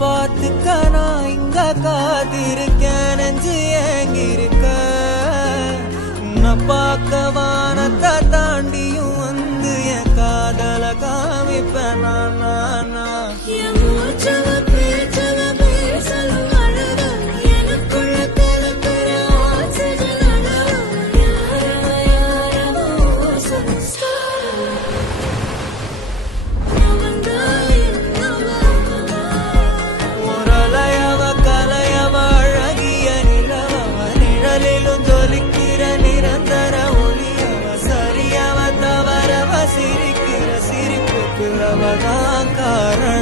பார்த்துக்க நான் இங்க காத்திருக்கேன் நெஞ்சு ஏங்கிருக்க உன்னை பார்க்க வானத்தை தாண்டியும் வந்து என் காதல காமிப்பேன் நான் சிரிக்கிற சிரிப்புக்கு அவதான் காரணம்.